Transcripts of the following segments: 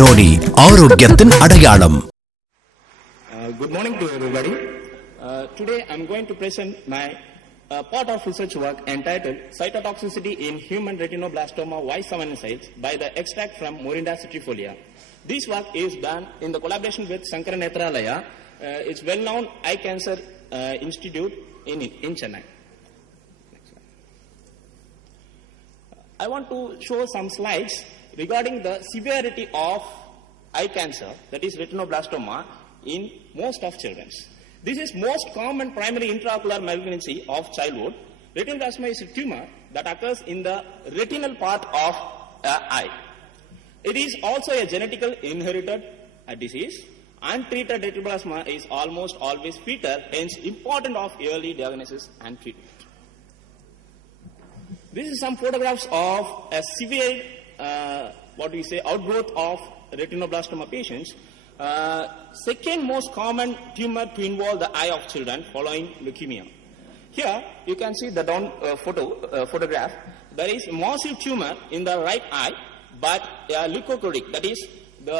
நோடி ஆரோக்கியத்தின் அடையாளம். Good morning to everybody. Today I'm going to present my part of research work entitled Cytotoxicity in Human Retinoblastoma Y7 cells by the extract from Morinda citrifolia. This work is done in the collaboration with Sankara Nethralaya. It's well-known eye cancer institute in Chennai. I want to show some slides regarding the severity of eye cancer, that is retinoblastoma, in most of children. This is most common primary intraocular malignancy of childhood. Retinoblastoma is a tumor that occurs in the retinal part of the eye. It is also a genetically inherited disease. Untreated retinoblastoma is almost always fatal, hence important of early diagnosis and treatment. This is some photographs of a severe, outgrowth of retinoblastoma patients. Second most common tumor to involve the eye of children following leukemia. Here you can see the photograph. There is a massive tumor in the right eye, but leukocytic, that is the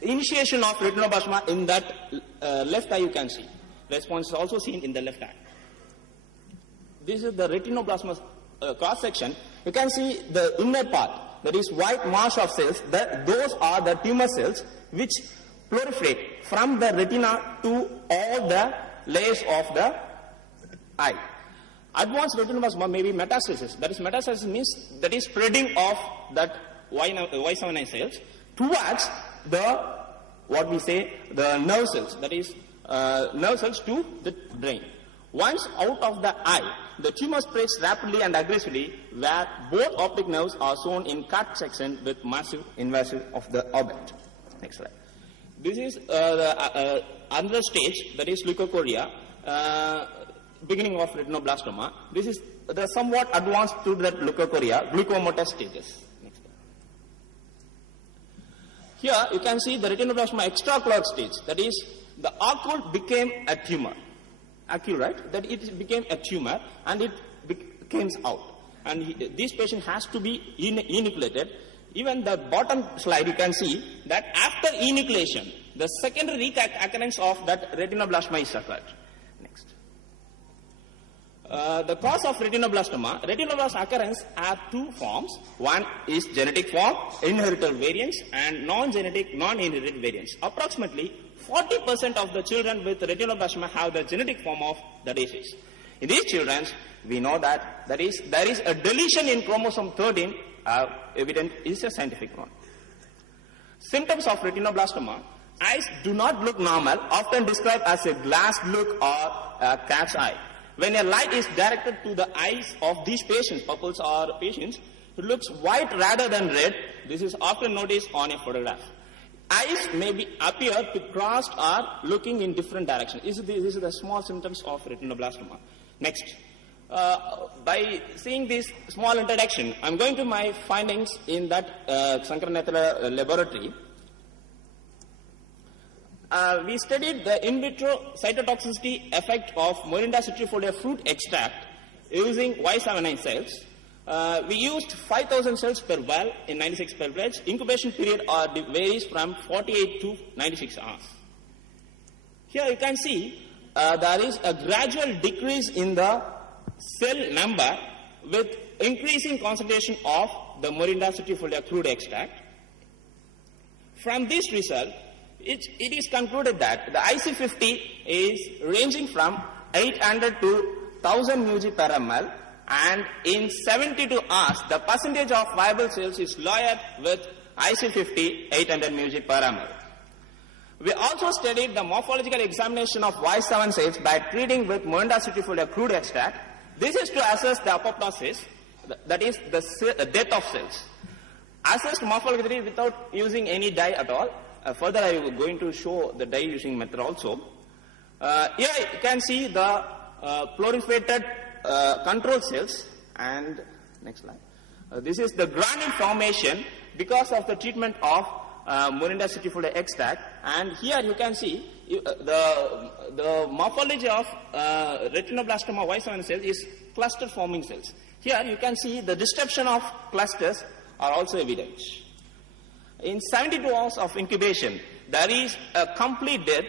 initiation of retinoblastoma in that left eye you can see. Response is also seen in the left eye. This is the retinoblastoma cross section. You can see the inner part, that is white mass of cells. Those are the tumor cells which proliferate from the retina to all the layers of the eye. Advanced retinoblastoma may be metastasis. That is, metastasis means that is spreading of that Y7 cells towards the the nerve cells. That is nerve cells to the brain. Once out of the eye, the tumor spreads rapidly and aggressively, where both optic nerves are shown in cut section with massive invasion of the orbit. Next slide. This is the another stage, that is leukocoria, beginning of retinoblastoma. This is the somewhat advanced to that leukocoria, glucomatous stages. Next slide. Here you can see the retinoblastoma extraocular stage, that is the occult became a tumor. Accurate, that it became a tumor and it came out. And this patient has to be enucleated. Even the bottom slide you can see that after enucleation, the secondary occurrence of that retinoblastoma is occurred. Next. The cause of retinoblastoma occurrence are two forms. One is genetic form, inherited variants, and non-genetic, non-inherited variants. Approximately 40% of the children with retinoblastoma have the genetic form of the disease. In these children, we know that there is a deletion in chromosome 13, evident is a scientific one. Symptoms of retinoblastoma: eyes do not look normal, often described as a glass look or a cat's eye. When a light is directed to the eyes of these patients, pupils or patients, it looks white rather than red. This is often noticed on a photograph. Eyes may appear to crossed or looking in different directions. This is the small symptoms of retinoblastoma. Next. By seeing this small introduction, I'm going to my findings in that Sankara Nethralaya laboratory. We studied the in vitro cytotoxicity effect of Morinda citrifolia fruit extract using Y7 cells. We used 5,000 cells per well in 96 pelvic. Incubation period varies from 48 to 96 hours. Here you can see there is a gradual decrease in the cell number with increasing concentration of the Morinda citrifolia crude extract. From this result, it is concluded that the IC50 is ranging from 800 to 1000 μg per ml, and in 72 hours, the percentage of viable cells is lower with IC50 800 μg per ml. We also studied the morphological examination of Y7 cells by treating with Morinda citrifolia crude extract. This is to assess the apoptosis, that is the death of cells. Assessed morphologically without using any dye at all. Further, I am going to show the dye using method also. Here you can see the proliferated control cells, and next slide. This is the granule formation because of the treatment of Morinda citrifolia extract, and here you can see the morphology of retinoblastoma Y7 cells is cluster forming cells. Here you can see the disruption of clusters are also evident. In 72 hours of incubation, there is a complete death